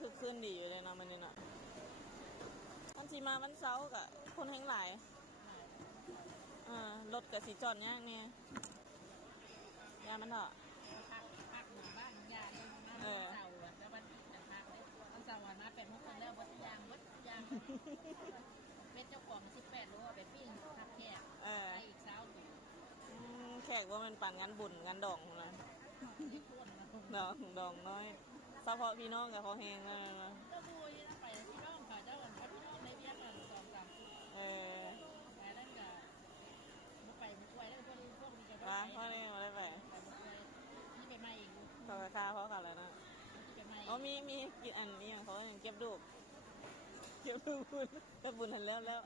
คือคืนดีอยู่เลยเนาะมันนี่เนาะวันที่มาวันเสาร์กะคนแห่งหลายรถกับสีจอดยากเนี่ยยามันเถอะพักหมู่บ้านยาเลยมาเสาร์แล้ววันจะพักเลยวันเสาร์วันมา8 โมงแล้ววัดยางเป็นเจ้าของ18 โลไปปิ้งพักแขกไปอีกเช้าอยู่แขกว่ามันปั่นงานบุญงานดองนะดองน้อยเฉพาะพี่น้องกับเขาแหงนะก็ดูนะไปพี่น้องค่ะเจ้าวันพี่น้องในเบี้ยกัน2-3 ชุดแต่นั่นก็มาไปมาช่วยแล้วพวกนี้จะว่าพ่อนี่มาได้ไปนี่ไปมาอีกต่อราคาเพราะกันแล้วนะอ๋อมีกินอันนี้อย่างเขาอย่างเก็บดูบุญทันแล้ว